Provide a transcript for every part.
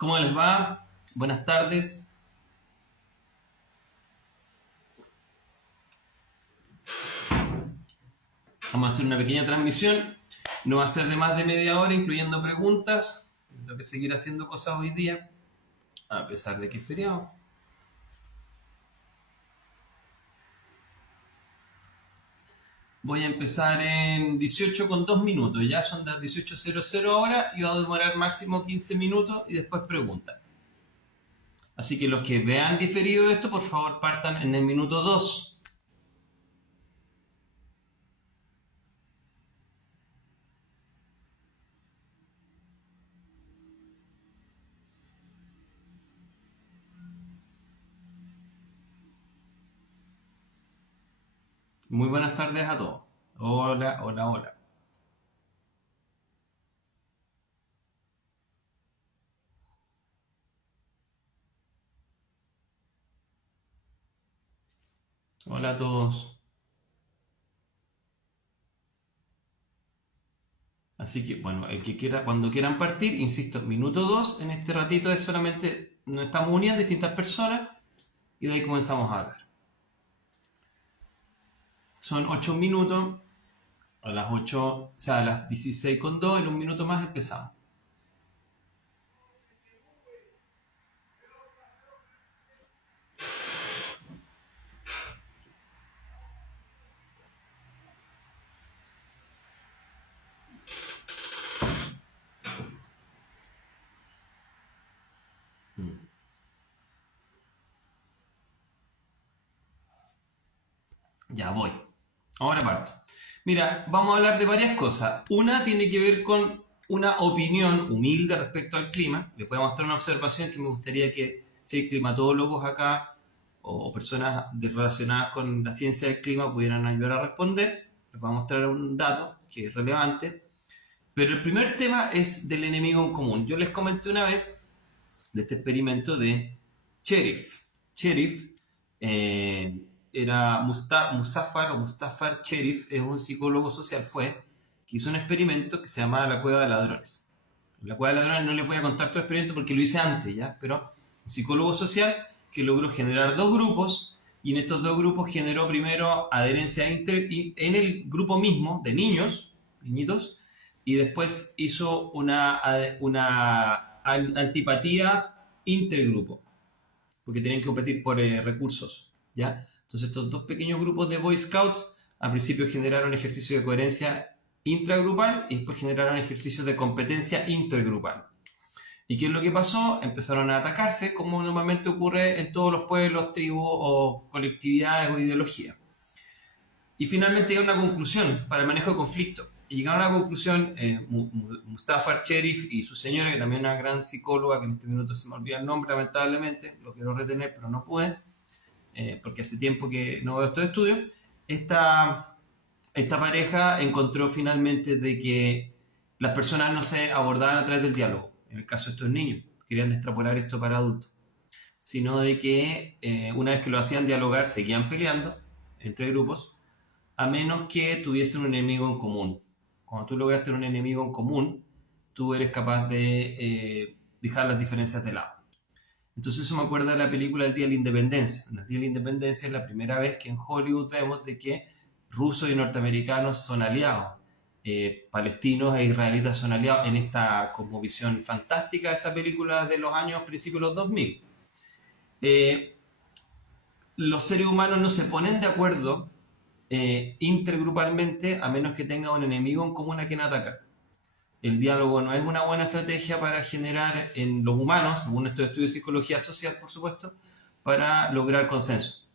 ¿Cómo les va? Buenas tardes. Vamos a hacer una pequeña transmisión. No va a ser de más de media hora, incluyendo preguntas. Tengo que seguir haciendo cosas hoy día, a pesar de que es feriado. Voy a empezar en 18 con 2 minutos. Ya son las 18:00 ahora y va a demorar máximo 15 minutos y después preguntas. Así que los que vean diferido esto, por favor partan en el minuto 2. Muy buenas tardes a todos. Hola, hola, hola. Hola a todos. Así que, bueno, el que quiera, cuando quieran partir, insisto, minuto 2, en este ratito es solamente, nos estamos uniendo distintas personas y de ahí comenzamos a hablar. Son 8 minutos, a las 8, o sea, a las 16 con 2, en un minuto más empezamos. Ya voy. Ahora parto. Mira, vamos a hablar de varias cosas. Una tiene que ver con una opinión humilde respecto al clima. Les voy a mostrar una observación que me gustaría que si hay climatólogos acá o personas relacionadas con la ciencia del clima pudieran ayudar a responder. Les voy a mostrar un dato que es relevante. Pero el primer tema es del enemigo en común. Yo les comenté una vez de este experimento de Cherif. Cherif era Muzaffar Cherif, es un psicólogo social, que hizo un experimento que se llamaba la Cueva de Ladrones. En la Cueva de Ladrones no les voy a contar todo el experimento porque lo hice antes, ¿ya? Pero un psicólogo social que logró generar dos grupos y en estos dos grupos generó primero adherencia en el grupo mismo de niñitos, y después hizo una antipatía intergrupo, porque tenían que competir por recursos, ¿ya? Entonces estos dos pequeños grupos de Boy Scouts al principio generaron ejercicios de coherencia intragrupal y después generaron ejercicios de competencia intergrupal. ¿Y qué es lo que pasó? Empezaron a atacarse, como normalmente ocurre en todos los pueblos, tribus o colectividades o ideologías. Y finalmente llegaron a una conclusión para el manejo de conflictos. Y llegaron a una conclusión, Muzaffar Cherif y su señora, que también es una gran psicóloga, que en este minuto se me olvida el nombre, lamentablemente, lo quiero retener, pero no pude, porque hace tiempo que no veo estos estudios. Esta pareja encontró finalmente de que las personas no se abordaban a través del diálogo, en el caso de estos niños, querían extrapolar esto para adultos, sino de que una vez que lo hacían dialogar, seguían peleando entre grupos, a menos que tuviesen un enemigo en común. Cuando tú logras tener un enemigo en común, tú eres capaz de dejar las diferencias de lado. Entonces eso me acuerda de la película El Día de la Independencia. El Día de la Independencia es la primera vez que en Hollywood vemos de que rusos y norteamericanos son aliados. Palestinos e israelitas son aliados en esta como visión fantástica de esa película de los años principios de los 2000. Los seres humanos no se ponen de acuerdo intergrupalmente a menos que tenga un enemigo en común a quien atacar. El diálogo no es una buena estrategia para generar en los humanos, según estos estudios de psicología social, por supuesto, para lograr consenso.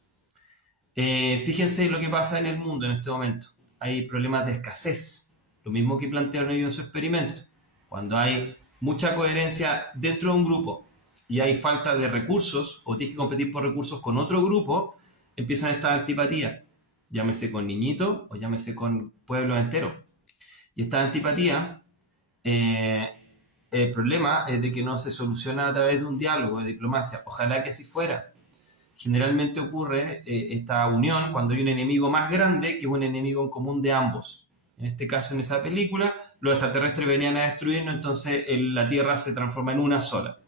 Fíjense lo que pasa en el mundo en este momento. Hay problemas de escasez, lo mismo que plantearon ellos en su experimento. Cuando hay mucha coherencia dentro de un grupo y hay falta de recursos, o tienes que competir por recursos con otro grupo, empiezan estas antipatías. Llámese con niñitos o llámese con pueblos enteros. Y esta antipatía, el problema es de que no se soluciona a través de un diálogo, de diplomacia. Ojalá que así fuera. Generalmente ocurre esta unión cuando hay un enemigo más grande que es un enemigo en común de ambos. En este caso, en esa película, los extraterrestres venían a destruirnos, entonces la Tierra se transforma en una sola.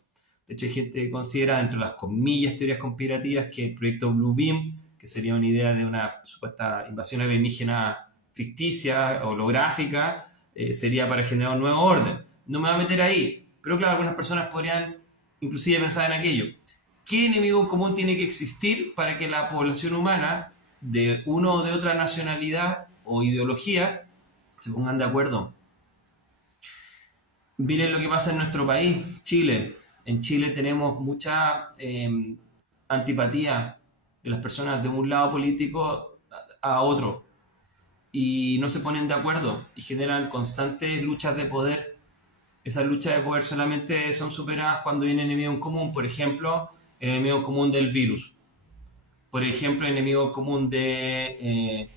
De hecho, hay gente que considera, dentro de las comillas teorías conspirativas, que el proyecto Blue Beam, que sería una idea de una supuesta invasión alienígena ficticia, holográfica, sería para generar un nuevo orden. No me voy a meter ahí, pero claro, algunas personas podrían inclusive pensar en aquello. ¿Qué enemigo en común tiene que existir para que la población humana de uno o de otra nacionalidad o ideología se pongan de acuerdo? Miren lo que pasa en nuestro país, Chile. En Chile tenemos mucha antipatía de las personas de un lado político a otro y no se ponen de acuerdo y generan constantes luchas de poder. Esas luchas de poder solamente son superadas cuando hay un enemigo en común. Por ejemplo, el enemigo común del virus. Por ejemplo, el enemigo común de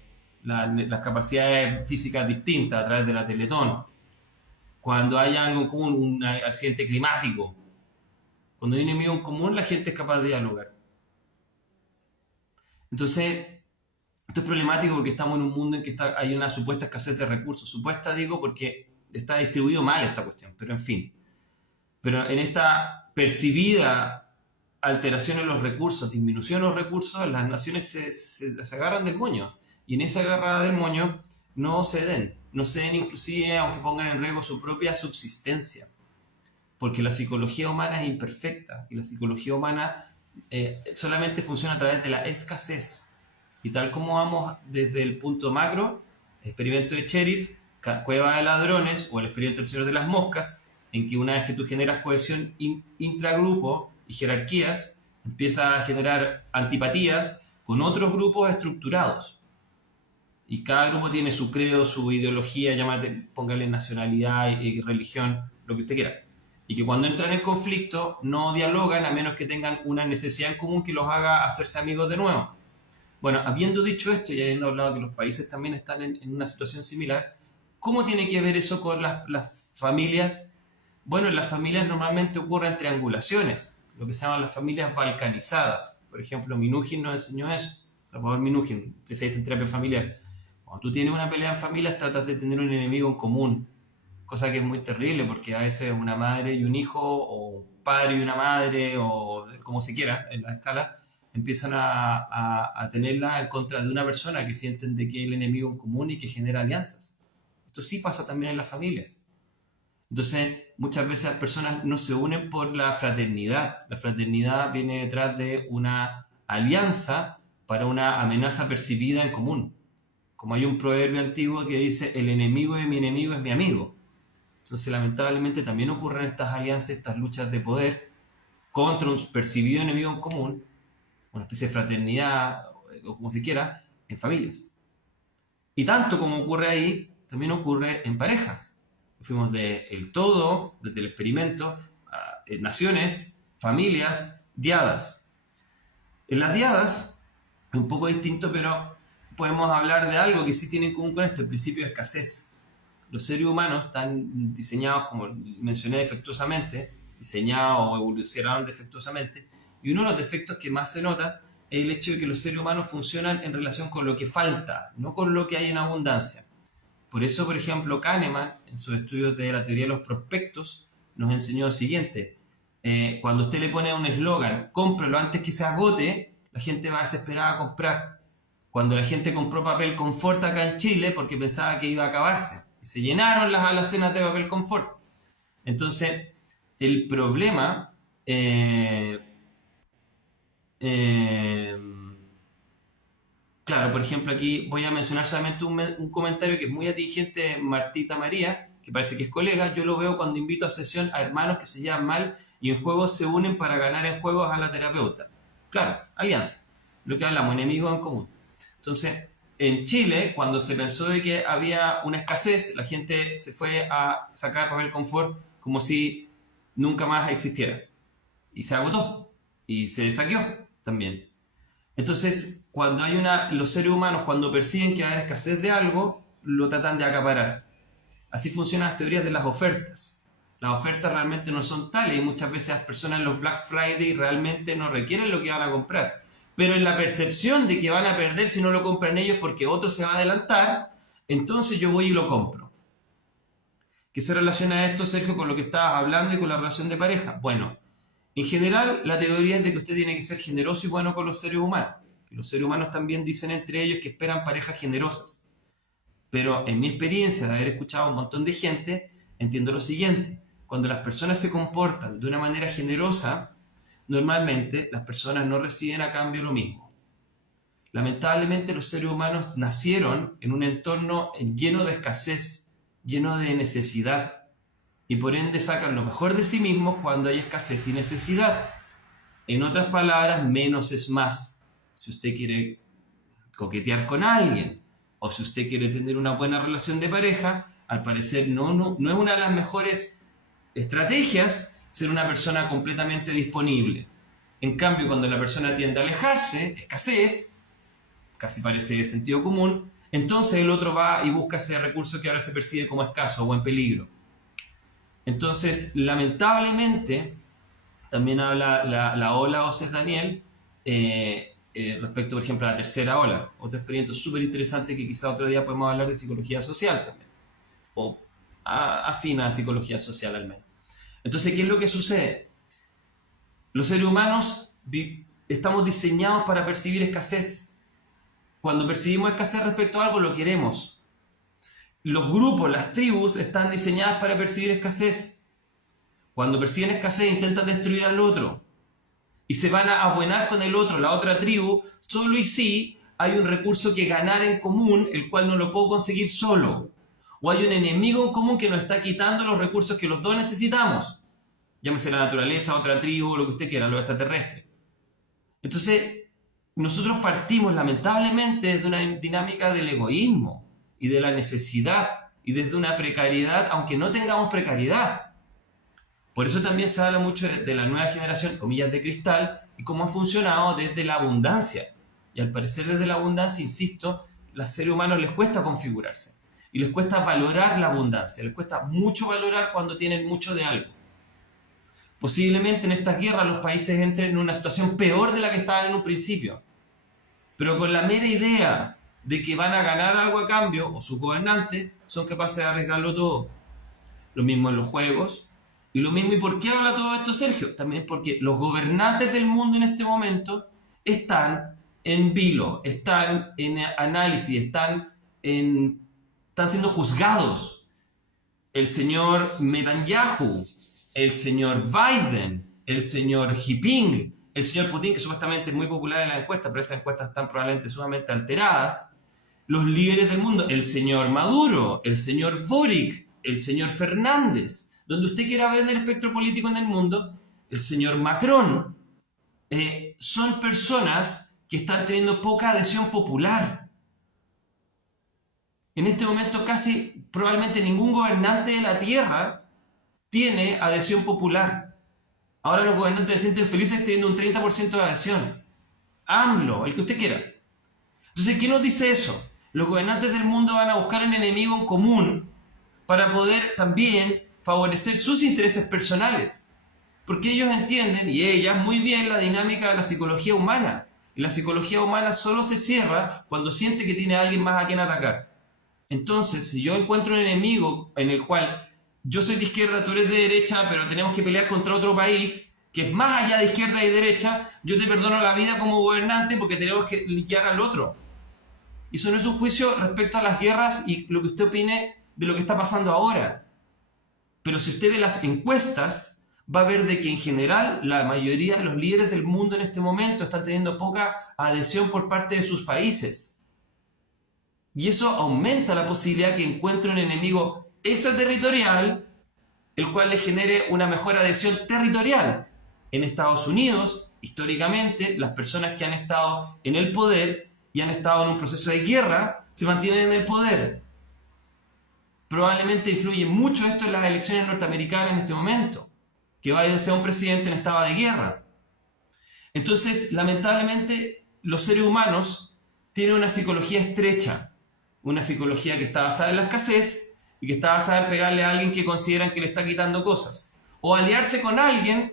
las capacidades físicas distintas a través de la Teletón. Cuando hay algo en común, un accidente climático. Cuando hay un enemigo en común, la gente es capaz de dialogar. Entonces, esto es problemático porque estamos en un mundo en que hay una supuesta escasez de recursos. Supuesta digo porque está distribuido mal esta cuestión, pero en fin. Pero en esta percibida alteración en los recursos, disminución de los recursos, las naciones se agarran del moño. Y en esa agarrada del moño no ceden inclusive aunque pongan en riesgo su propia subsistencia. Porque la psicología humana es imperfecta y la psicología humana solamente funciona a través de la escasez. Y tal como vamos desde el punto macro, el experimento de Sheriff, Cueva de Ladrones o el experimento del Señor de las Moscas, en que una vez que tú generas cohesión intragrupo y jerarquías, empieza a generar antipatías con otros grupos estructurados. Y cada grupo tiene su credo, su ideología, póngale nacionalidad y religión, lo que usted quiera. Y que cuando entran en conflicto no dialogan a menos que tengan una necesidad en común que los haga hacerse amigos de nuevo. Bueno, habiendo dicho esto y habiendo hablado que los países también están en una situación similar, ¿cómo tiene que ver eso con las familias? Bueno, en las familias normalmente ocurren triangulaciones, lo que se llaman las familias balcanizadas. Por ejemplo, Minujín nos enseñó eso, Salvador Minujín, especialista en terapia familiar. Cuando tú tienes una pelea en familia, tratas de tener un enemigo en común, cosa que es muy terrible porque a veces una madre y un hijo, o un padre y una madre, o como se quiera en la escala, empiezan a tenerla en contra de una persona que sienten de que es el enemigo en común y que genera alianzas. Esto sí pasa también en las familias. Entonces, muchas veces las personas no se unen por la fraternidad. La fraternidad viene detrás de una alianza para una amenaza percibida en común. Como hay un proverbio antiguo que dice, el enemigo de mi enemigo es mi amigo. Entonces, lamentablemente, también ocurren estas alianzas, estas luchas de poder contra un percibido enemigo en común, una especie de fraternidad, o como se quiera, en familias. Y tanto como ocurre ahí, también ocurre en parejas. Fuimos del todo, desde el experimento, a naciones, familias, diadas. En las diadas es un poco distinto, pero podemos hablar de algo que sí tiene en común con esto, el principio de escasez. Los seres humanos están diseñados, como mencioné, defectuosamente, diseñados o evolucionaron defectuosamente, y uno de los defectos que más se nota es el hecho de que los seres humanos funcionan en relación con lo que falta, no con lo que hay en abundancia. Por eso, por ejemplo, Kahneman, en sus estudios de la teoría de los prospectos, nos enseñó lo siguiente. Cuando usted le pone un eslogan, cómpralo antes que se agote, la gente va desesperada a comprar. Cuando la gente compró papel confort acá en Chile porque pensaba que iba a acabarse, y se llenaron las alacenas de papel confort. Entonces, el problema... claro, por ejemplo, aquí voy a mencionar solamente un comentario que es muy atingente de Martita María, que parece que es colega. Yo lo veo cuando invito a sesión a hermanos que se llevan mal y en juegos se unen para ganar en juegos a la terapeuta. Claro, alianza, lo que hablamos, enemigos en común. Entonces, en Chile, cuando se pensó de que había una escasez, la gente se fue a sacar papel confort como si nunca más existiera. Y se agotó. Y se saqueó también. Entonces, cuando hay los seres humanos, cuando perciben que va a haber escasez de algo, lo tratan de acaparar. Así funcionan las teorías de las ofertas. Las ofertas realmente no son tales y muchas veces las personas en los Black Friday realmente no requieren lo que van a comprar. Pero en la percepción de que van a perder si no lo compran ellos porque otro se va a adelantar, entonces yo voy y lo compro. ¿Qué se relaciona a esto, Sergio, con lo que estabas hablando y con la relación de pareja? Bueno, En general, la teoría es de que usted tiene que ser generoso y bueno con los seres humanos. Que los seres humanos también dicen entre ellos que esperan parejas generosas. Pero en mi experiencia de haber escuchado a un montón de gente, entiendo lo siguiente. Cuando las personas se comportan de una manera generosa, normalmente las personas no reciben a cambio lo mismo. Lamentablemente los seres humanos nacieron en un entorno lleno de escasez, lleno de necesidad, y por ende sacan lo mejor de sí mismos cuando hay escasez y necesidad. En otras palabras, menos es más. Si usted quiere coquetear con alguien, o si usted quiere tener una buena relación de pareja, al parecer no es una de las mejores estrategias ser una persona completamente disponible. En cambio, cuando la persona tiende a alejarse, escasez, casi parece de sentido común, entonces el otro va y busca ese recurso que ahora se percibe como escaso o en peligro. Entonces, lamentablemente, también habla la ola Oces Daniel respecto, por ejemplo, a la tercera ola. Otro experimento súper interesante que quizá otro día podemos hablar de psicología social también, o afina a psicología social al menos. Entonces, ¿qué es lo que sucede? Los seres humanos estamos diseñados para percibir escasez. Cuando percibimos escasez respecto a algo, lo queremos. Los grupos, las tribus, están diseñadas para percibir escasez. Cuando perciben escasez, intentan destruir al otro. Y se van a abuenar con el otro, la otra tribu, solo y si hay un recurso que ganar en común, el cual no lo puedo conseguir solo. O hay un enemigo en común que nos está quitando los recursos que los dos necesitamos. Llámese la naturaleza, otra tribu, lo que usted quiera, lo extraterrestre. Entonces, nosotros partimos lamentablemente desde una dinámica del egoísmo y de la necesidad y desde una precariedad, aunque no tengamos precariedad. Por eso también se habla mucho de la nueva generación, comillas, de cristal, y cómo ha funcionado desde la abundancia. Y al parecer desde la abundancia, insisto, a los seres humanos les cuesta configurarse. Y les cuesta valorar la abundancia, les cuesta mucho valorar cuando tienen mucho de algo. Posiblemente en estas guerras los países entren en una situación peor de la que estaban en un principio. Pero con la mera idea de que van a ganar algo a cambio, o sus gobernantes, son capaces de arriesgarlo todo. Lo mismo en los juegos. Y lo mismo, ¿y por qué habla todo esto Sergio? También porque los gobernantes del mundo en este momento están en vilo, están en análisis, están siendo juzgados. El señor Netanyahu, el señor Biden, el señor Jinping, el señor Putin, que supuestamente es muy popular en las encuestas, pero esas encuestas están probablemente sumamente alteradas. Los líderes del mundo, el señor Maduro, el señor Boric, el señor Fernández, donde usted quiera ver el espectro político en el mundo, el señor Macron, son personas que están teniendo poca adhesión popular. En este momento casi probablemente ningún gobernante de la tierra tiene adhesión popular. Ahora los gobernantes se sienten felices teniendo un 30% de adhesión. AMLO, el que usted quiera. Entonces, ¿qué nos dice eso? Los gobernantes del mundo van a buscar un enemigo en común para poder también favorecer sus intereses personales. Porque ellos entienden, y ellas, muy bien la dinámica de la psicología humana. Y la psicología humana solo se cierra cuando siente que tiene a alguien más a quien atacar. Entonces, si yo encuentro un enemigo en el cual yo soy de izquierda, tú eres de derecha, pero tenemos que pelear contra otro país que es más allá de izquierda y derecha, yo te perdono la vida como gobernante porque tenemos que liquidar al otro. Y eso no es un juicio respecto a las guerras y lo que usted opine de lo que está pasando ahora. Pero si usted ve las encuestas, va a ver de que en general la mayoría de los líderes del mundo en este momento están teniendo poca adhesión por parte de sus países. Y eso aumenta la posibilidad que encuentre un enemigo extraterritorial, el cual le genere una mejor adhesión territorial. En Estados Unidos, históricamente, las personas que han estado en el poder y han estado en un proceso de guerra, se mantienen en el poder. Probablemente influye mucho esto en las elecciones norteamericanas en este momento, que Biden sea un presidente en estado de guerra. Entonces, lamentablemente, los seres humanos tienen una psicología estrecha, una psicología que está basada en la escasez y que está basada en pegarle a alguien que consideran que le está quitando cosas, o aliarse con alguien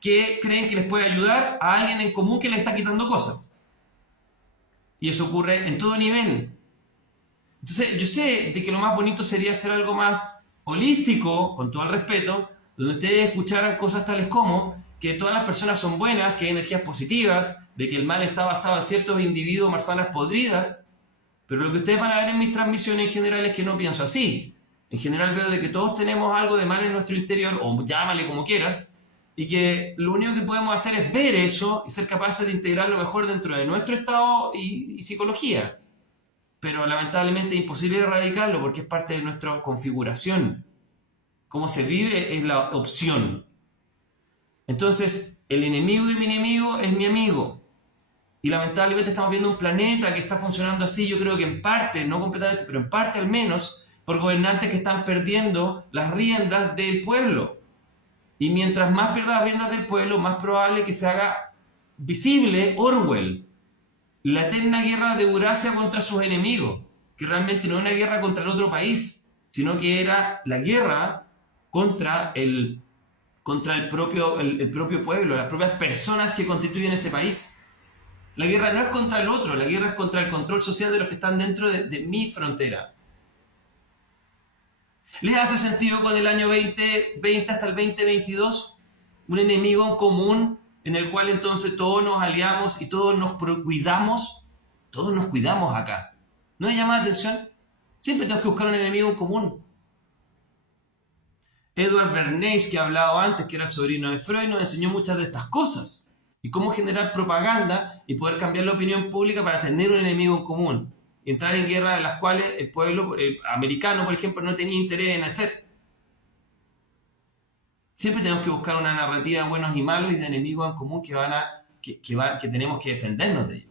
que creen que les puede ayudar a alguien en común que le está quitando cosas. Y eso ocurre en todo nivel. Entonces, yo sé de que lo más bonito sería hacer algo más holístico, con todo el respeto, donde ustedes escucharan cosas tales como que todas las personas son buenas, que hay energías positivas, de que el mal está basado en ciertos individuos, manzanas podridas, pero lo que ustedes van a ver en mis transmisiones en general es que no pienso así. En general veo de que todos tenemos algo de mal en nuestro interior, o llámale como quieras, y que lo único que podemos hacer es ver eso y ser capaces de integrarlo mejor dentro de nuestro estado y psicología. Pero lamentablemente es imposible erradicarlo porque es parte de nuestra configuración. Cómo se vive es la opción. Entonces, el enemigo de mi enemigo es mi amigo. Y lamentablemente estamos viendo un planeta que está funcionando así, yo creo que en parte, no completamente, pero en parte al menos, por gobernantes que están perdiendo las riendas del pueblo. Y mientras más pierda las riendas del pueblo, más probable que se haga visible Orwell. La eterna guerra de Eurasia contra sus enemigos, que realmente no es una guerra contra el otro país, sino que era la guerra contra el propio pueblo, las propias personas que constituyen ese país. La guerra no es contra el otro, la guerra es contra el control social de los que están dentro de mi frontera. ¿Les hace sentido con el año 2020 hasta el 2022? Un enemigo en común en el cual entonces todos nos aliamos y todos nos cuidamos. Todos nos cuidamos acá. ¿No me llama la atención? Siempre tenemos que buscar un enemigo en común. Edward Bernays, que ha hablado antes, que era el sobrino de Freud, nos enseñó muchas de estas cosas. Y cómo generar propaganda y poder cambiar la opinión pública para tener un enemigo en común. Y entrar en guerras en las cuales el pueblo americano, por ejemplo, no tenía interés en hacer. Siempre tenemos que buscar una narrativa de buenos y malos y de enemigos en común que tenemos que defendernos de ellos.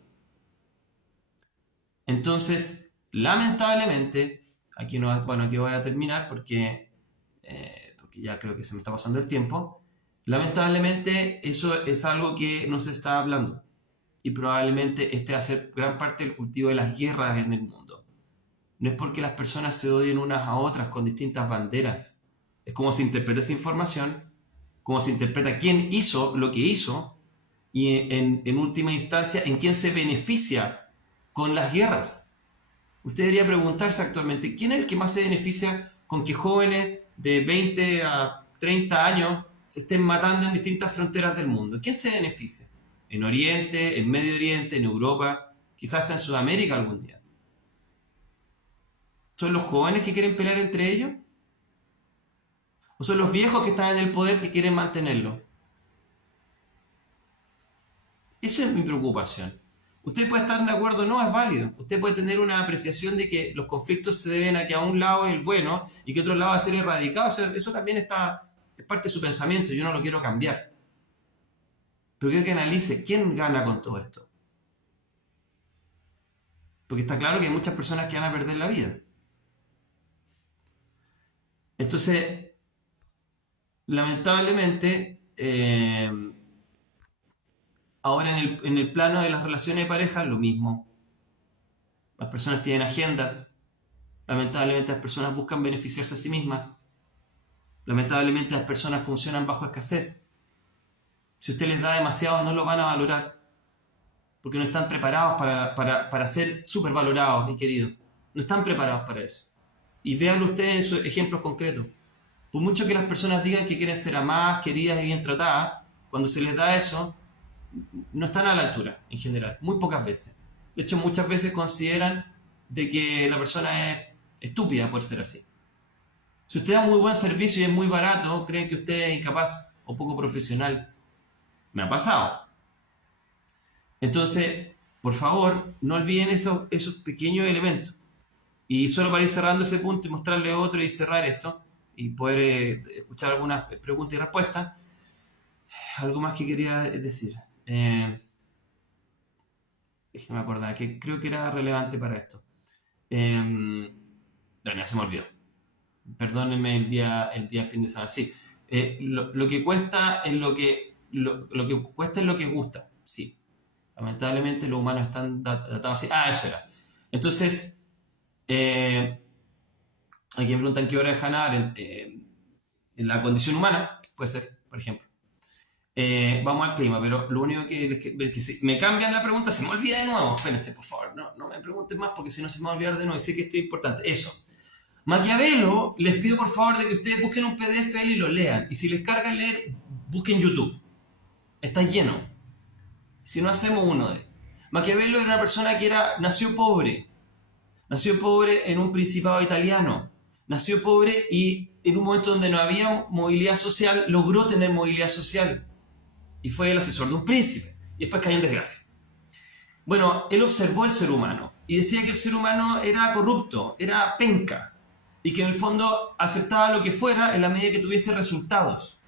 Entonces, lamentablemente, aquí voy a terminar porque ya creo que se me está pasando el tiempo. Lamentablemente, eso es algo que no se está hablando. Y probablemente este va a ser gran parte del cultivo de las guerras en el mundo. No es porque las personas se odien unas a otras con distintas banderas. Es cómo se interpreta esa información, cómo se interpreta quién hizo lo que hizo y en última instancia en quién se beneficia con las guerras. Usted debería preguntarse actualmente, ¿quién es el que más se beneficia con que jóvenes de 20 a 30 años se estén matando en distintas fronteras del mundo? ¿Quién se beneficia? En Oriente, en Medio Oriente, en Europa, quizás hasta en Sudamérica algún día. ¿Son los jóvenes que quieren pelear entre ellos? ¿O son los viejos que están en el poder que quieren mantenerlo? Esa es mi preocupación. Usted puede estar de acuerdo o no, es válido. Usted puede tener una apreciación de que los conflictos se deben a que a un lado es el bueno y que otro lado va a ser erradicado. Eso también es parte de su pensamiento, yo no lo quiero cambiar. Pero quiero que analice quién gana con todo esto. Porque está claro que hay muchas personas que van a perder la vida. Entonces, lamentablemente, ahora en el plano de las relaciones de pareja, lo mismo. Las personas tienen agendas. Lamentablemente, las personas buscan beneficiarse a sí mismas. Lamentablemente, las personas funcionan bajo escasez. Si usted les da demasiado, no lo van a valorar. Porque no están preparados para ser súper valorados y queridos. No están preparados para eso. Y véanlo ustedes en sus ejemplos concretos. Por mucho que las personas digan que quieren ser amadas, queridas y bien tratadas, cuando se les da eso, no están a la altura, en general. Muy pocas veces. De hecho, muchas veces consideran de que la persona es estúpida por ser así. Si usted da muy buen servicio y es muy barato, creen que usted es incapaz o poco profesional. Me ha pasado. Entonces, por favor, no olviden esos pequeños elementos. Y solo para ir cerrando ese punto y mostrarle otro y cerrar esto, y poder escuchar algunas preguntas y respuestas, algo más que quería decir. Déjeme acordar, que creo que era relevante para esto. Bueno, ya se me olvidó. Perdónenme el día fin de semana. Sí, lo que cuesta es lo que cuesta es lo que gusta. Sí, lamentablemente los humanos están datados así. Eso era. Entonces, aquí me preguntan qué hora deja nadar en la condición humana, puede ser, por ejemplo. Vamos al clima, pero lo único que si me cambian la pregunta, se me olvida de nuevo. Espérense, por favor, no me pregunten más porque si no se me va a olvidar de nuevo. Y sé que esto es importante. Eso. Maquiavelo, les pido por favor de que ustedes busquen un PDF y lo lean. Y si les carga leer, busquen YouTube. Estás lleno. Si no hacemos uno de... Maquiavelo era una persona que nació pobre. Nació pobre en un principado italiano. Nació pobre y en un momento donde no había movilidad social, logró tener movilidad social. Y fue el asesor de un príncipe. Y después cayó en desgracia. Bueno, él observó el ser humano y decía que el ser humano era corrupto, era penca. Y que en el fondo aceptaba lo que fuera en la medida que tuviese resultados.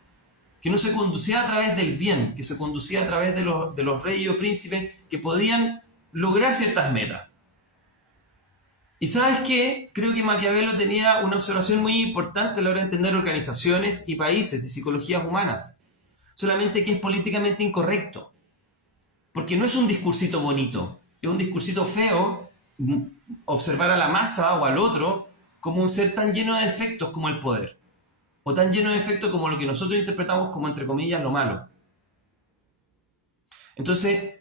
Que no se conducía a través del bien, que se conducía a través de los reyes o príncipes que podían lograr ciertas metas. Y ¿sabes qué? Creo que Maquiavelo tenía una observación muy importante a la hora de entender organizaciones y países y psicologías humanas. Solamente que es políticamente incorrecto. Porque no es un discursito bonito, es un discursito feo observar a la masa o al otro como un ser tan lleno de defectos como el poder. O tan lleno de defectos como lo que nosotros interpretamos como, entre comillas, lo malo. Entonces,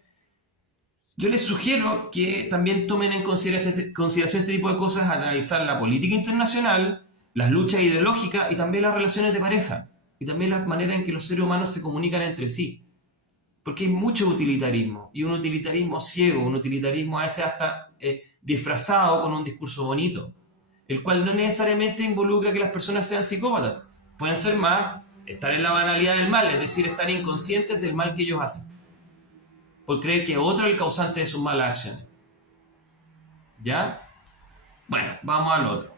yo les sugiero que también tomen en consideración este tipo de cosas, analizar la política internacional, las luchas ideológicas y también las relaciones de pareja. Y también la manera en que los seres humanos se comunican entre sí. Porque hay mucho utilitarismo, y un utilitarismo ciego, un utilitarismo a veces hasta disfrazado con un discurso bonito, el cual no necesariamente involucra que las personas sean psicópatas. Pueden ser más, estar en la banalidad del mal, es decir, estar inconscientes del mal que ellos hacen, por creer que otro es el causante de sus malas acciones. ¿Ya? Bueno, vamos al otro.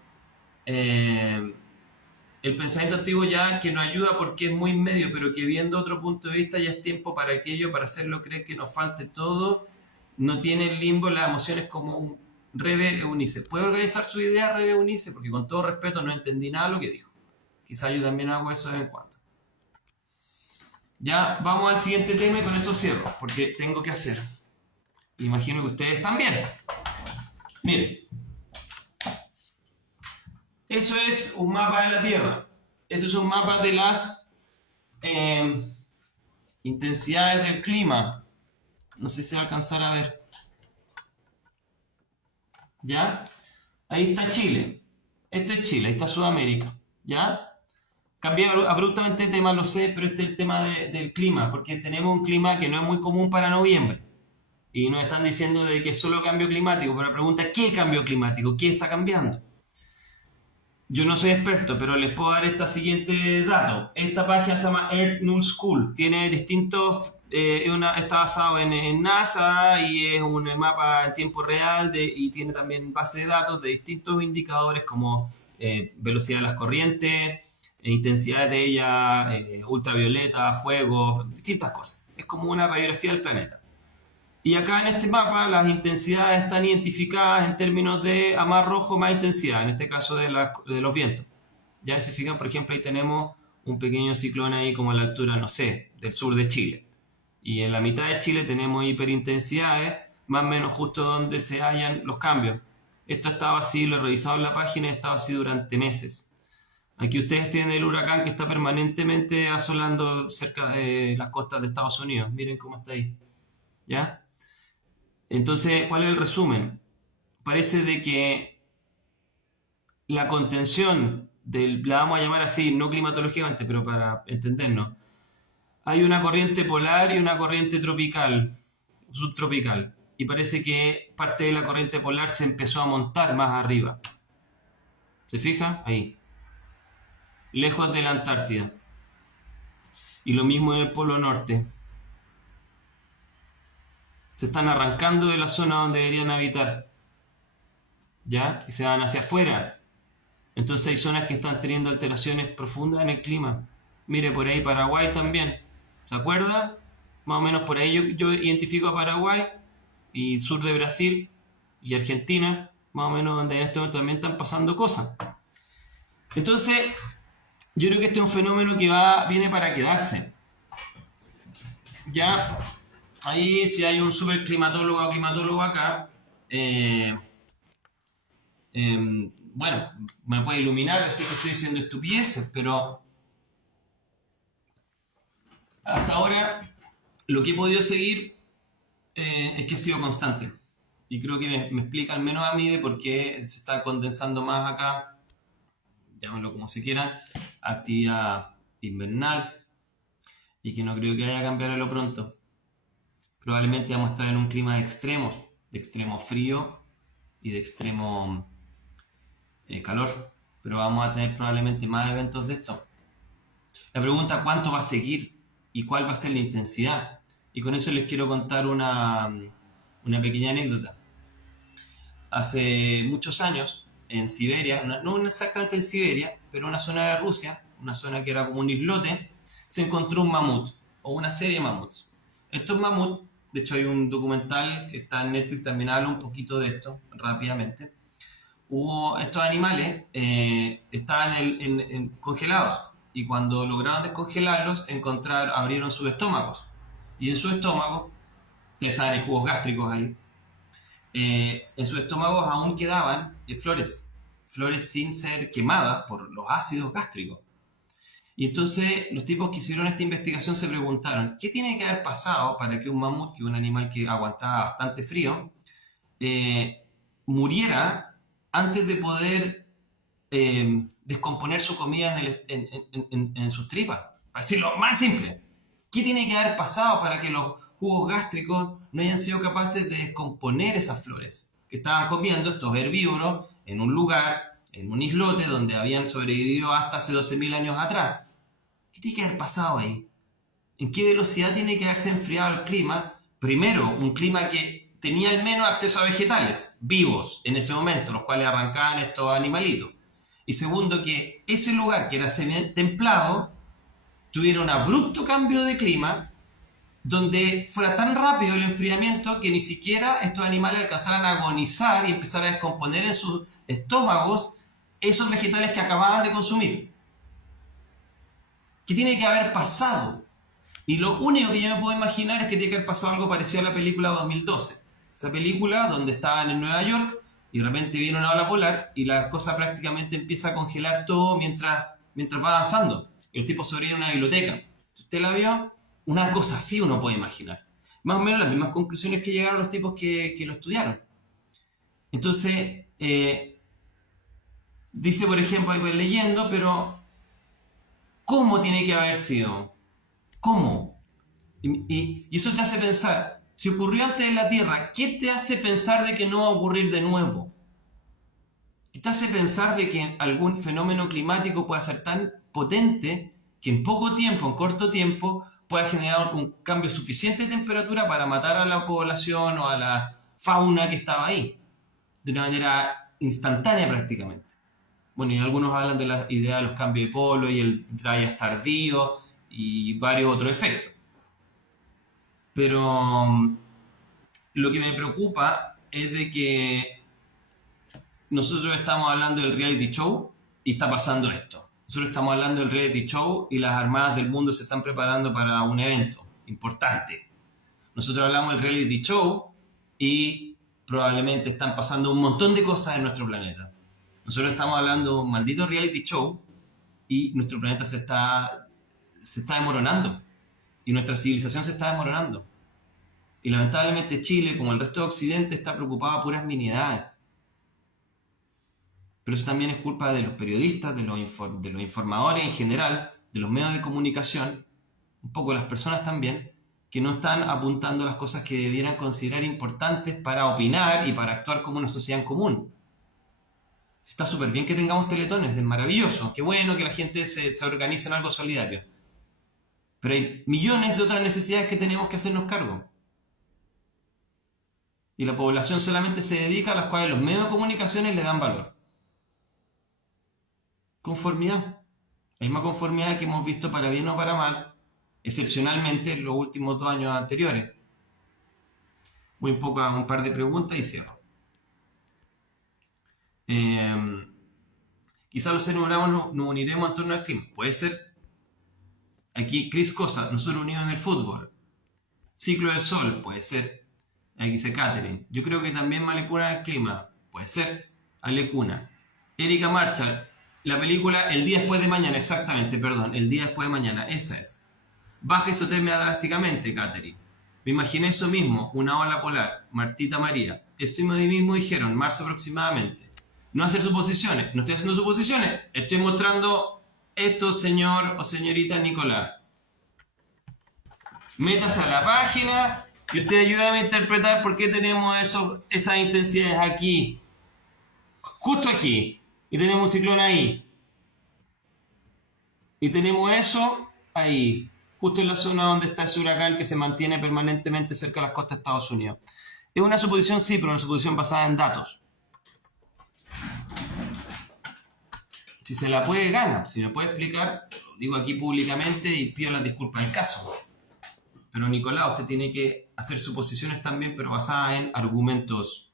El pensamiento antiguo ya que nos ayuda porque es muy medio, pero que viendo otro punto de vista ya es tiempo para aquello, para hacerlo creer que nos falte todo, no tiene el limbo las emociones como un reunice. ¿Puede organizar su idea reunice? Porque con todo respeto no entendí nada de lo que dijo. Quizá yo también hago eso de vez en cuando. Ya vamos al siguiente tema y con eso cierro, porque tengo que hacer. Imagino que ustedes también. Miren. Eso es un mapa de la Tierra. Eso es un mapa de las intensidades del clima. No sé si se va a alcanzar a ver. ¿Ya? Ahí está Chile. Esto es Chile, ahí está Sudamérica. ¿Ya? Cambié abruptamente de tema, lo sé, pero este es el tema del clima, porque tenemos un clima que no es muy común para noviembre. Y nos están diciendo de que es solo cambio climático, pero la pregunta es ¿qué cambio climático? ¿Qué está cambiando? Yo no soy experto, pero les puedo dar este siguiente dato. Esta página se llama Earth Null School. Tiene distintos... está basado en NASA y es un mapa en tiempo real y tiene también base de datos de distintos indicadores como velocidad de las corrientes, intensidad de ellas, ultravioleta, fuego, distintas cosas. Es como una radiografía del planeta. Y acá en este mapa las intensidades están identificadas en términos de a más rojo, más intensidad, en este caso de los vientos. Ya se fijan, por ejemplo, ahí tenemos un pequeño ciclón ahí como a la altura, no sé, del sur de Chile. Y en la mitad de Chile tenemos hiperintensidades, más o menos justo donde se hallan los cambios. Esto estaba así, lo he revisado en la página, estaba así durante meses. Aquí ustedes tienen el huracán que está permanentemente asolando cerca de las costas de Estados Unidos. Miren cómo está ahí. ¿Ya? Entonces, ¿cuál es el resumen? Parece de que la contención la vamos a llamar así, no climatológicamente, pero para entendernos, hay una corriente polar y una corriente tropical, subtropical, y parece que parte de la corriente polar se empezó a montar más arriba. ¿Se fija? Ahí. Lejos de la Antártida. Y lo mismo en el Polo Norte. Se están arrancando de la zona donde deberían habitar, ¿ya? Y se van hacia afuera. Entonces hay zonas que están teniendo alteraciones profundas en el clima. Mire, por ahí Paraguay también. ¿Se acuerda? Más o menos por ahí yo identifico a Paraguay y sur de Brasil y Argentina, más o menos donde en este momento también están pasando cosas. Entonces, yo creo que este es un fenómeno que viene para quedarse. Ya, ahí si hay un super climatólogo o climatólogo acá, bueno, me puede iluminar, decir que estoy diciendo estupideces, pero hasta ahora lo que he podido seguir es que ha sido constante. Y creo que me explica al menos a mí de por qué se está condensando más acá, llámenlo como se quieran, actividad invernal y que no creo que vaya a cambiar a lo pronto. Probablemente vamos a estar en un clima de extremo frío y de extremo calor, pero vamos a tener probablemente más eventos de esto. La pregunta, ¿cuánto va a seguir y cuál va a ser la intensidad? Y con eso les quiero contar una pequeña anécdota. Hace muchos años, en Siberia, no exactamente en Siberia, pero en una zona de Rusia, una zona que era como un islote, se encontró un mamut, o una serie de mamuts. Estos mamuts, de hecho hay un documental que está en Netflix, también habla un poquito de esto, rápidamente. Estos animales estaban congelados, y cuando lograron descongelarlos, abrieron sus estómagos. Y en sus estómagos, ustedes saben, hay jugos gástricos ahí, en sus estómagos aún quedaban flores sin ser quemadas por los ácidos gástricos. Y entonces los tipos que hicieron esta investigación se preguntaron, ¿qué tiene que haber pasado para que un mamut, que es un animal que aguantaba bastante frío, muriera antes de poder descomponer su comida en sus tripas? Para decirlo más simple, ¿qué tiene que haber pasado para que los jugos gástricos no hayan sido capaces de descomponer esas flores que estaban comiendo estos herbívoros en un lugar, en un islote donde habían sobrevivido hasta hace 12.000 años atrás? ¿Qué tiene que haber pasado ahí? ¿En qué velocidad tiene que haberse enfriado el clima? Primero, un clima que tenía al menos acceso a vegetales vivos en ese momento, los cuales arrancaban estos animalitos. Y segundo, que ese lugar que era semi-templado tuviera un abrupto cambio de clima donde fuera tan rápido el enfriamiento que ni siquiera estos animales alcanzaran a agonizar y empezar a descomponer en sus estómagos esos vegetales que acababan de consumir. ¿Qué tiene que haber pasado? Y lo único que yo me puedo imaginar es que tiene que haber pasado algo parecido a la película 2012. Esa película donde estaban en Nueva York y de repente viene una ola polar y la cosa prácticamente empieza a congelar todo mientras va avanzando. Y los tipos sobreviven en una biblioteca. Si usted la vio, una cosa así uno puede imaginar. Más o menos las mismas conclusiones que llegaron los tipos que lo estudiaron. Entonces, dice, por ejemplo, ahí voy leyendo, pero ¿cómo tiene que haber sido? ¿Cómo? Y eso te hace pensar, si ocurrió antes en la Tierra, ¿qué te hace pensar de que no va a ocurrir de nuevo? ¿Qué te hace pensar de que algún fenómeno climático pueda ser tan potente que en poco tiempo, en corto tiempo, pueda generar un cambio suficiente de temperatura para matar a la población o a la fauna que estaba ahí? De una manera instantánea prácticamente. Bueno, y algunos hablan de la idea de los cambios de polo y el dryas tardío y varios otros efectos. Pero lo que me preocupa es de que nosotros estamos hablando del reality show y está pasando esto. Nosotros estamos hablando del reality show y las armadas del mundo se están preparando para un evento importante. Nosotros hablamos del reality show y probablemente están pasando un montón de cosas en nuestro planeta. Nosotros estamos hablando de un maldito reality show y nuestro planeta se está desmoronando y nuestra civilización se está desmoronando. Y lamentablemente Chile, como el resto de Occidente, está preocupado por puras miniedades. Pero eso también es culpa de los periodistas, de los informadores en general, de los medios de comunicación, un poco de las personas también, que no están apuntando las cosas que debieran considerar importantes para opinar y para actuar como una sociedad en común. Está súper bien que tengamos teletones, es maravilloso, qué bueno que la gente se organice en algo solidario. Pero hay millones de otras necesidades que tenemos que hacernos cargo. Y la población solamente se dedica a las cuales los medios de comunicación le dan valor. Conformidad. La misma conformidad que hemos visto para bien o para mal, excepcionalmente en los últimos 2 años anteriores. Voy un poco a un par de preguntas y cierro. Quizás los seres humanos nos uniremos en torno al clima. Puede ser. Aquí Cris Cosa, nosotros unidos en el fútbol. Ciclo del Sol, puede ser. Aquí dice Catherine. Yo creo que también manipula el clima. Puede ser. Alecuna. Erika Marshall. La película El día después de mañana, exactamente, perdón. El día después de mañana, esa es. Baja isotermia drásticamente, Catherine. Me imaginé eso mismo, una ola polar. Martita María. Eso mismo dijeron, marzo aproximadamente. No hacer suposiciones. No estoy haciendo suposiciones. Estoy mostrando esto, señor o señorita Nicolás. Métase a la página y usted ayúdame a interpretar por qué tenemos esas intensidades aquí. Justo aquí. Y tenemos un ciclón ahí. Y tenemos eso ahí. Justo en la zona donde está ese huracán que se mantiene permanentemente cerca de las costas de Estados Unidos. Es una suposición, sí, pero una suposición basada en datos. Si se la puede, gana. Si me puede explicar, lo digo aquí públicamente y pido las disculpas en el caso. Pero Nicolás, usted tiene que hacer suposiciones también, pero basadas en argumentos.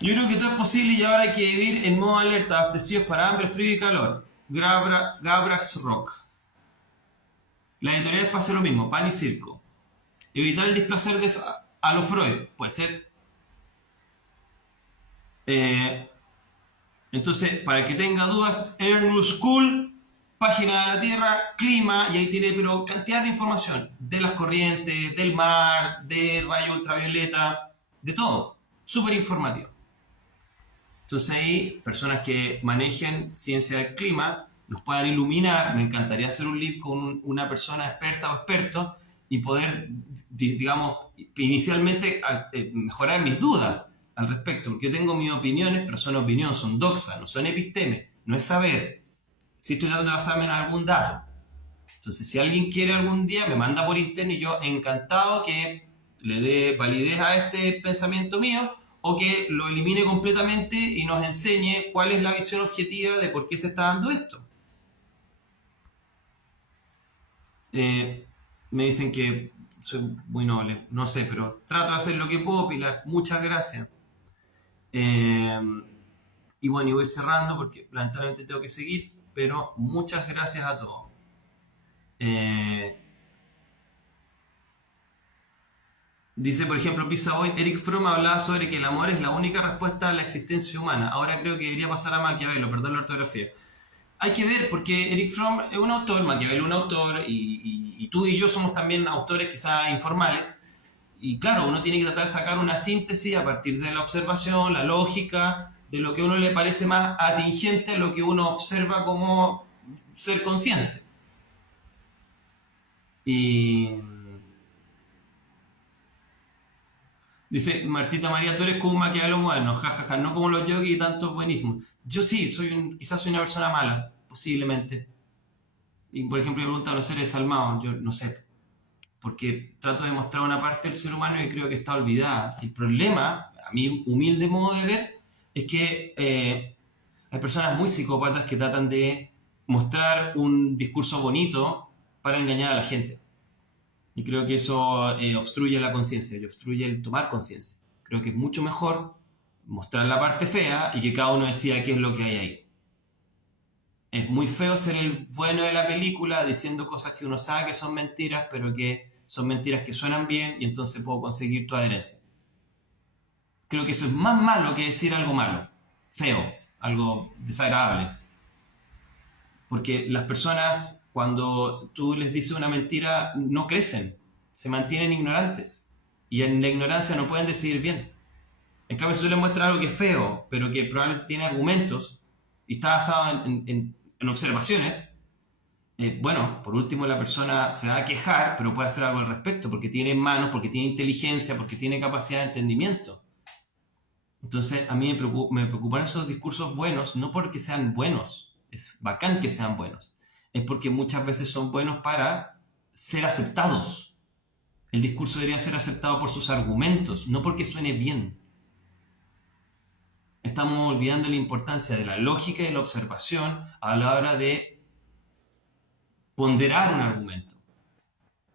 Yo creo que todo es posible y ahora hay que vivir en modo alerta, abastecidos para hambre, frío y calor. Gabrax Rock. La editorial pasa lo mismo, pan y circo. Evitar el displacer a lo Freud, puede ser. Entonces, para el que tenga dudas, Ernst School, página de la Tierra, clima, y ahí tiene pero cantidad de información, de las corrientes, del mar, de rayos ultravioleta, de todo, súper informativo. Entonces ahí, personas que manejen ciencia del clima, nos puedan iluminar, me encantaría hacer un live con una persona experta o experto y poder, digamos, inicialmente mejorar mis dudas al respecto, porque yo tengo mis opiniones, pero son opiniones, son doxa, no son episteme, no es saber. Si estoy tratando de basarme en algún dato. Entonces, si alguien quiere algún día, me manda por internet y yo encantado que le dé validez a este pensamiento mío o que lo elimine completamente y nos enseñe cuál es la visión objetiva de por qué se está dando esto. Me dicen que soy muy noble, no sé, pero trato de hacer lo que puedo, Pilar. Muchas gracias. Y bueno, y voy cerrando porque lamentablemente tengo que seguir, pero muchas gracias a todos. Dice, por ejemplo, Pisa hoy, Eric Fromm hablaba sobre que el amor es la única respuesta a la existencia humana. Ahora creo que debería pasar a Maquiavelo, perdón la ortografía. Hay que ver, porque Eric Fromm es un autor, Maquiavelo es un autor, y tú y yo somos también autores quizás informales. Y claro, uno tiene que tratar de sacar una síntesis a partir de la observación, la lógica, de lo que a uno le parece más atingente a lo que uno observa como ser consciente. Y dice Martita María, tú eres como un Maquiavelo moderno, jajaja, no como los yogis y tantos buenísimos. Yo sí, quizás soy una persona mala, posiblemente. Y por ejemplo, me preguntan a los seres salmados, yo no sé, porque trato de mostrar una parte del ser humano y creo que está olvidada. El problema, a mi humilde modo de ver, es que hay personas muy psicópatas que tratan de mostrar un discurso bonito para engañar a la gente. Y creo que eso obstruye la conciencia y obstruye el tomar conciencia. Creo que es mucho mejor mostrar la parte fea y que cada uno decida qué es lo que hay ahí. Es muy feo ser el bueno de la película diciendo cosas que uno sabe que son mentiras, pero que son mentiras que suenan bien y entonces puedo conseguir tu adherencia. Creo que eso es más malo que decir algo malo, feo, algo desagradable. Porque las personas, cuando tú les dices una mentira, no crecen, se mantienen ignorantes. Y en la ignorancia no pueden decidir bien. En cambio, si tú les muestras algo que es feo, pero que probablemente tiene argumentos y está basado en observaciones, bueno, por último la persona se va a quejar, pero puede hacer algo al respecto, porque tiene manos, porque tiene inteligencia, porque tiene capacidad de entendimiento. Entonces, a mí me preocupan esos discursos buenos, no porque sean buenos, es bacán que sean buenos, es porque muchas veces son buenos para ser aceptados. El discurso debería ser aceptado por sus argumentos, no porque suene bien. Estamos olvidando la importancia de la lógica y de la observación a la hora de ponderar un argumento.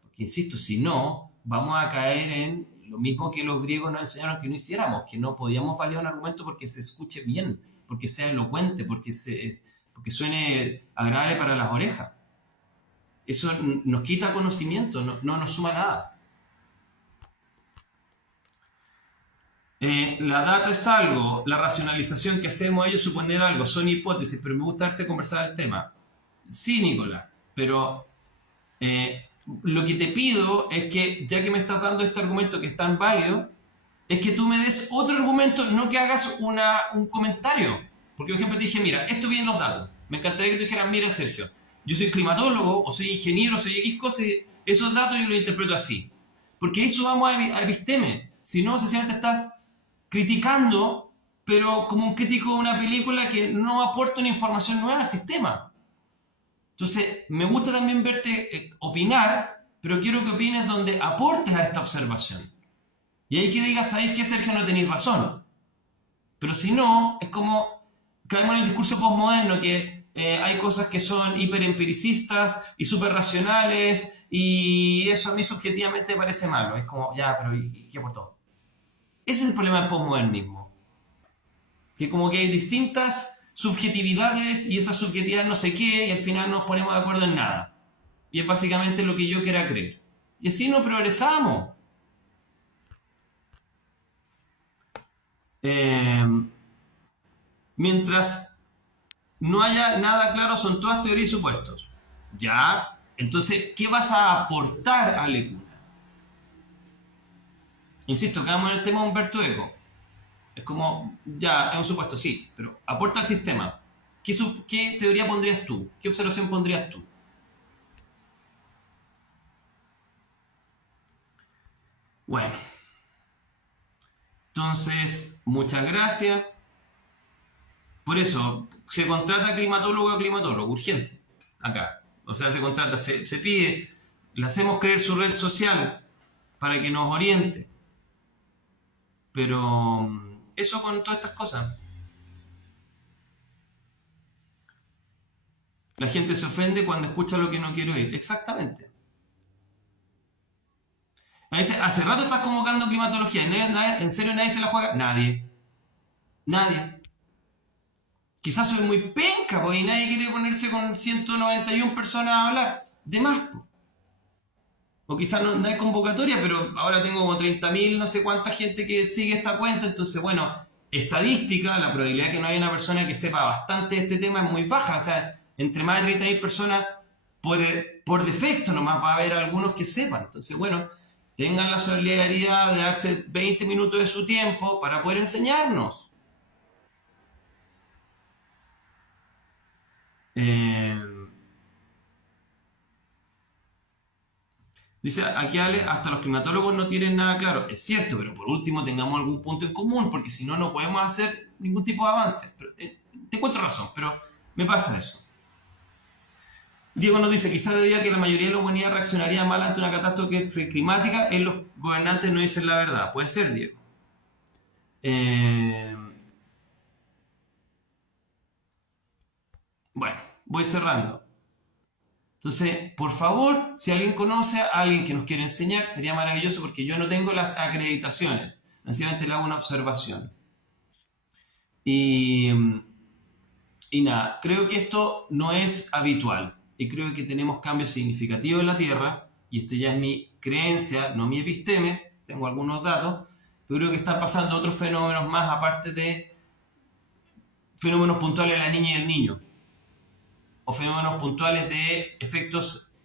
Porque, insisto, si no, vamos a caer en lo mismo que los griegos nos enseñaron que no hiciéramos, que no podíamos validar un argumento porque se escuche bien, porque sea elocuente, porque suene agradable para las orejas. Eso nos quita conocimiento, no nos suma nada. La data es algo, la racionalización que hacemos ellos suponer algo, son hipótesis, pero me gusta darte conversar el tema. Sí, Nicolás, pero lo que te pido es que, ya que me estás dando este argumento que es tan válido, es que tú me des otro argumento, no que hagas un comentario. Porque, por ejemplo, te dije, mira, esto viene en los datos. Me encantaría que tú dijeras, mira, Sergio, yo soy climatólogo, o soy ingeniero, soy X cosas, y esos datos yo los interpreto así. Porque eso vamos a episteme. Si no, sencillamente estás criticando, pero como un crítico de una película que no aporta una información nueva al sistema. Entonces, me gusta también verte opinar, pero quiero que opines donde aportes a esta observación. Y ahí que digas, ¿sabéis qué, Sergio? No tenéis razón. Pero si no, es como caemos en el discurso postmoderno que hay cosas que son hiperempiricistas y súper racionales y eso a mí subjetivamente me parece malo. Es como, ya, pero ¿y qué aportó? Ese es el problema del postmodernismo. Que como que hay distintas subjetividades y esas subjetividades no sé qué y al final no nos ponemos de acuerdo en nada. Y es básicamente lo que yo quiera creer. Y así no progresamos. Eh, mientras no haya nada claro, son todas teorías y supuestos. Ya, entonces, ¿qué vas a aportar a Lecuna? Insisto, quedamos en el tema de Humberto Eco. Es como, ya, es un supuesto, sí, pero aporta al sistema. ¿Qué teoría pondrías tú? ¿Qué observación pondrías tú? Bueno, entonces, muchas gracias. Por eso, se contrata climatólogo a climatólogo, urgente, acá. O sea, se contrata, se pide, le hacemos creer su red social para que nos oriente. Pero eso con todas estas cosas. La gente se ofende cuando escucha lo que no quiere oír. Exactamente. Hace rato estás convocando climatología. ¿En serio nadie se la juega? Nadie. Nadie. Quizás soy muy penca, porque nadie quiere ponerse con 191 personas a hablar. De más. O quizás no hay convocatoria, pero ahora tengo como 30.000, no sé cuánta gente que sigue esta cuenta. Entonces, bueno, estadística, la probabilidad de que no haya una persona que sepa bastante de este tema es muy baja. O sea, entre más de 30.000 personas, por defecto nomás va a haber algunos que sepan. Entonces, bueno, tengan la solidaridad de darse 20 minutos de su tiempo para poder enseñarnos. Dice aquí Ale, hasta los climatólogos no tienen nada claro. Es cierto, pero por último tengamos algún punto en común, porque si no, no podemos hacer ningún tipo de avance. Pero, te encuentro razón, pero me pasa eso. Diego nos dice, quizás debido a que la mayoría de la humanidad reaccionaría mal ante una catástrofe climática, los gobernantes no dicen la verdad. Puede ser, Diego. Bueno, voy cerrando. Entonces, por favor, si alguien conoce a alguien que nos quiere enseñar, sería maravilloso porque yo no tengo las acreditaciones. Sencillamente le hago una observación. Y nada, creo que esto no es habitual. Y creo que tenemos cambios significativos en la Tierra. Y esto ya es mi creencia, no mi episteme. Tengo algunos datos. Pero creo que están pasando otros fenómenos más aparte de fenómenos puntuales de la niña y el niño. O fenómenos puntuales de efectos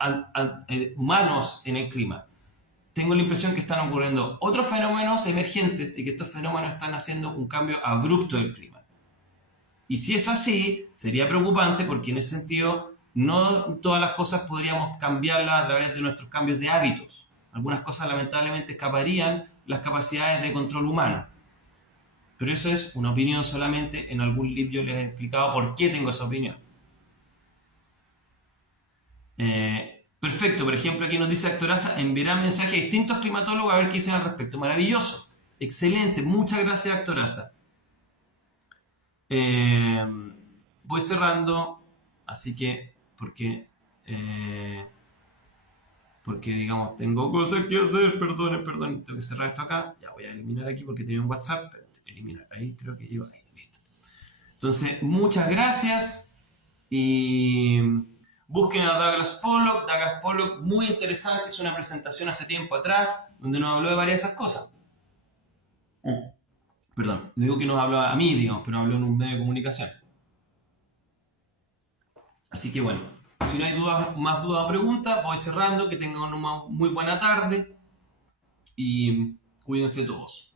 humanos en el clima. Tengo la impresión que están ocurriendo otros fenómenos emergentes y que estos fenómenos están haciendo un cambio abrupto del clima. Y si es así, sería preocupante porque en ese sentido no todas las cosas podríamos cambiarlas a través de nuestros cambios de hábitos. Algunas cosas lamentablemente escaparían las capacidades de control humano. Pero eso es una opinión solamente. En algún libro yo les he explicado por qué tengo esa opinión. Perfecto, por ejemplo, aquí nos dice Actoraza, enviarán mensajes a distintos climatólogos a ver qué dicen al respecto. Maravilloso, excelente, muchas gracias Actoraza. Voy cerrando, así que, porque digamos, tengo cosas que hacer, perdón, tengo que cerrar esto acá, ya voy a eliminar aquí porque tenía un WhatsApp, pero eliminar, ahí creo que llevo ahí, listo. Entonces, muchas gracias y... Busquen a Douglas Pollock. Douglas Pollock, muy interesante, hizo una presentación hace tiempo atrás donde nos habló de varias de esas cosas. Perdón, digo que nos habló a mí, digamos, pero habló en un medio de comunicación. Así que bueno, si no hay más dudas o preguntas, voy cerrando. Que tengan una muy buena tarde y cuídense todos.